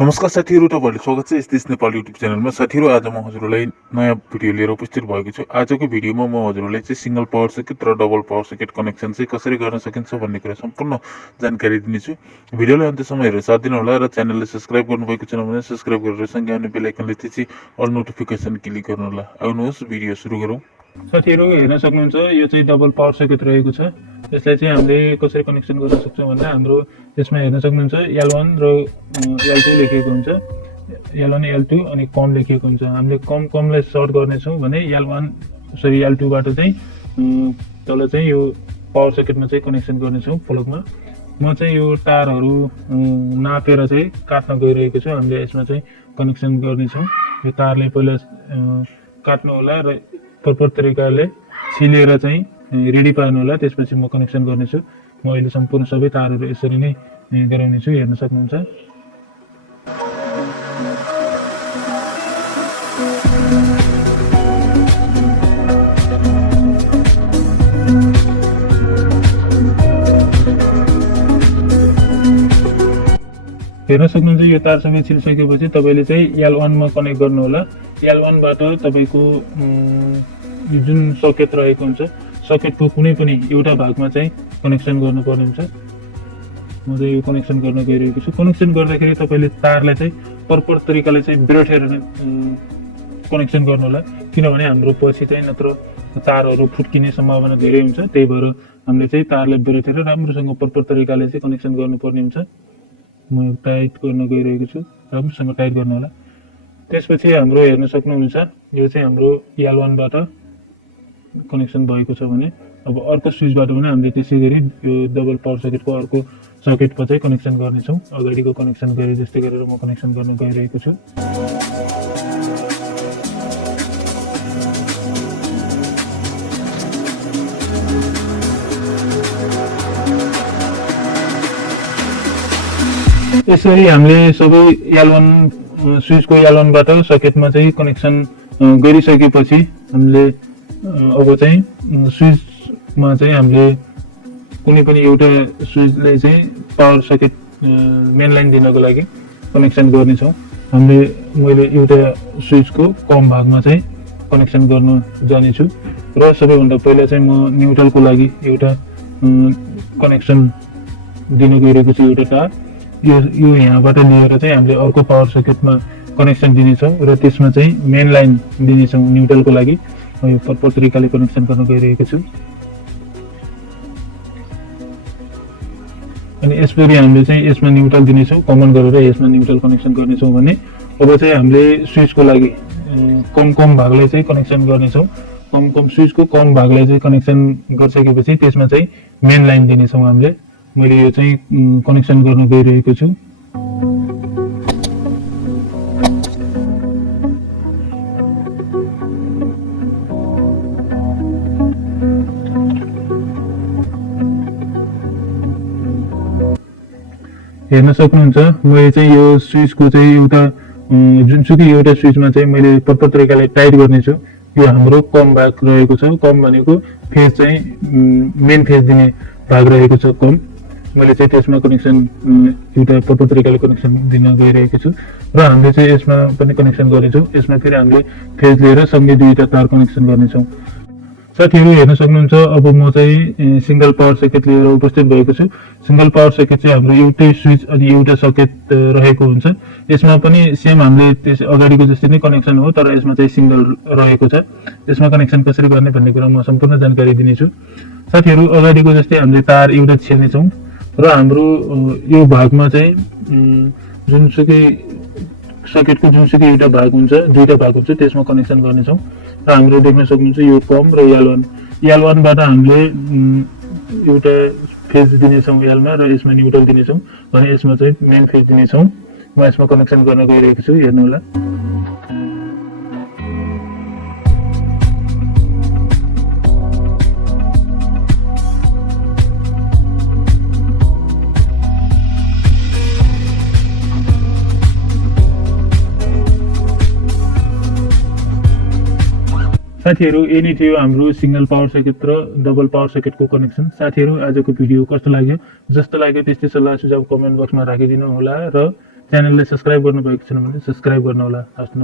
नमस्कार साथीहरू, तपाईँहरूले स्वागत छ टिच नेपाल युट्युब च्यानलमा। साथीहरू, आज म हजुरलाई नयाँ भिडियो लिएर उपस्थित भएको छु। आजको भिडियोमा म हजुरलाई चाहिँ सिंगल पावर सर्किट र डबल पावर सर्किट कनेक्सन चाहिँ कसरी गर्न सकिन्छ भन्ने कुरा सम्पूर्ण जानकारी दिनेछु। भिडियोलाई अन्त्यसम्म हेरेर साथ दिनुहोला र च्यानललाई सब्स्क्राइब गर्नुभएको छैन भने सब्स्क्राइब गरेर सँगै आउने बेल आइकनले थिची अल नोटिफिकेसन क्लिक गर्नुहोला। आउनुहोस् भिडियो सुरु गरौँ। साथीहरू, हेर्न सक्नुहुन्छ यो चाहिँ डबल पावर सर्किट रहेको छ। यसलाई चाहिँ हामीले कसरी कनेक्सन गर्न सक्छौँ भन्दा हाम्रो यसमा हेर्न सक्नुहुन्छ L1 र L2 लेखिएको हुन्छ। L1 L2 अनि कम लेखिएको हुन्छ। हामीले कमलाई सर्ट गर्नेछौँ भने L2 बाट चाहिँ तल चाहिँ यो पावर सर्किटमा चाहिँ कनेक्सन गर्नेछौँ प्लगमा। म चाहिँ यो तारहरू नापेर चाहिँ काट्न गइरहेको छु। हामीले यसमा चाहिँ कनेक्सन गर्नेछौँ। यो तारले पहिला काट्नु होला र प्रपर तरिकाले सिलेर चाहिँ रेडी पार्नु होला। त्यसपछि म कनेक्सन गर्नेछु। म अहिले सम्पूर्ण सबै तारहरू यसरी नै गराउनेछु। हेर्न सक्नुहुन्छ। हेर्न सक्नुहुन्छ यो तार सबै छिलिसकेपछि तपाईँले चाहिँ L1 मा कनेक्ट गर्नु होला। L1 बाट तपाईँको जुन सकेट रहेको हुन्छ सकेटको कुनै पनि एउटा भागमा चाहिँ कनेक्सन गर्नुपर्ने हुन्छ। म चाहिँ यो कनेक्सन गर्न गइरहेको छु। कनेक्सन गर्दाखेरि तपाईँले तारलाई चाहिँ प्रपर तरिकाले चाहिँ बेरेठेर कनेक्सन गर्नु होला, किनभने हाम्रो पछि चाहिँ नत्र तारहरू फुट्किने सम्भावना धेरै हुन्छ। त्यही भएर हामीले चाहिँ तारलाई बेरेठेर राम्रोसँग प्रपर तरिकाले चाहिँ कनेक्सन गर्नुपर्ने हुन्छ। म टाइट गर्न गइरहेको छु। राम्रोसँग टाइट गर्नु होला। त्यसपछि हाम्रो हेर्न सक्नुहुन्छ यो चाहिँ हाम्रो L1 बाट कनेक्सन भएको छ भने अब अर्को स्विचबाट पनि हामीले त्यसै गरी यो डबल पावर सर्किटको अर्को सकेटमा चाहिँ कनेक्सन गर्नेछौँ। अगाडिको कनेक्सन गरे जस्तै गरेर म कनेक्सन गर्न गइरहेको छु। यसरी हामीले सबै L1 स्विचको L1 बाट सकेटमा चाहिँ कनेक्सन गरिसकेपछि हामीले अब चाहिँ स्विचमा चाहिँ हामीले कुनै पनि एउटा स्विचले चाहिँ पावर सकेट मेन लाइन दिनको लागि कनेक्सन गर्नेछौँ। मैले एउटा स्विचको कम भागमा चाहिँ कनेक्सन गर्न जानेछु र सबैभन्दा पहिला चाहिँ म न्युट्रलको लागि एउटा कनेक्सन दिन गइरहेको छु। एउटा तार यो यहाँबाट लिएर चाहिँ हामीले अर्को पावर सर्किटमा कनेक्सन दिनेछौँ र त्यसमा चाहिँ मेन लाइन दिनेछौँ न्युट्रलको लागि। यो प्रपर तरिकाले कनेक्सन गर्न गइरहेको छु। अनि यसरी हामीले चाहिँ यसमा न्युट्रल दिनेछौँ, कमन गरेर यसमा न्युट्रल कनेक्सन गर्नेछौँ भने अब चाहिँ हामीले स्विचको लागि कम भागलाई चाहिँ कनेक्सन गर्नेछौँ। स्विचको कम भागलाई चाहिँ कनेक्सन गरिसकेपछि त्यसमा चाहिँ मेन लाइन दिनेछौँ हामीले। मैले यो चाहिँ कनेक्सन गर्न गइरहेको छु। हेर्न सक्नुहुन्छ मैले चाहिँ यो स्विचको चाहिँ एउटा जुनसुकै एउटा स्विचमा चाहिँ मैले प्रपर तरिकाले टाइट गर्नेछु। यो हाम्रो कम भाग रहेको छ। कम भनेको फेज चाहिँ मेन फेज दिने भाग रहेको छ कम। मैले चाहिँ त्यसमा कनेक्सन एउटा प्रपर तरिकाले कनेक्सन दिन गइरहेको छु र हामीले चाहिँ यसमा पनि कनेक्सन गर्नेछौँ। यसमा फेरि हामीले फेज लिएर सँगै दुईवटा तार कनेक्सन गर्नेछौँ। साथीहरू, हेर्न सक्नुहुन्छ अब म चाहिँ सिंगल पावर सर्किट लिएर उपस्थित भएको छु। सिंगल पावर सर्किट चाहिँ हाम्रो एउटै स्विच अनि एउटा सकेट रहेको हुन्छ। यसमा पनि सेम हामीले त्यस अगाडिको जस्तै नै कनेक्सन हो, तर यसमा चाहिँ सिंगल रहेको छ। यसमा कनेक्सन कसरी गर्ने भन्ने कुरा म सम्पूर्ण जानकारी दिनेछु। साथीहरू, अगाडिको जस्तै हामीले तार एउटा छेड्नेछौँ र हाम्रो यो भागमा चाहिँ जुनसुकै सकेटको जुनसुकै एउटा भाग हुन्छ, दुईटा भाग हुन्छ, त्यसमा कनेक्सन गर्नेछौँ। र हामीले देख्न सक्नुहुन्छ यो कम र L1 बाट हामीले एउटा फेज दिनेछौँ L मा र यसमा न्युट्रल दिनेछौँ भने यसमा चाहिँ मेन फेज दिनेछौँ। म यसमा कनेक्सन गर्न गइरहेको छु। हेर्नु होला। साथीहरू, यही नै थियो हाम्रो सिंगल पावर सर्किट र डबल पावर सर्किटको कनेक्सन। साथीहरू, आजको भिडियो कस्तो लाग्यो? जस्तो लाग्यो त्यस्तै सल्लाह सुझाव कमेन्ट बक्समा राखिदिनु होला र च्यानललाई सब्स्क्राइब गर्नुभएको छैन भने सब्स्क्राइब गर्नुहोला। हस्।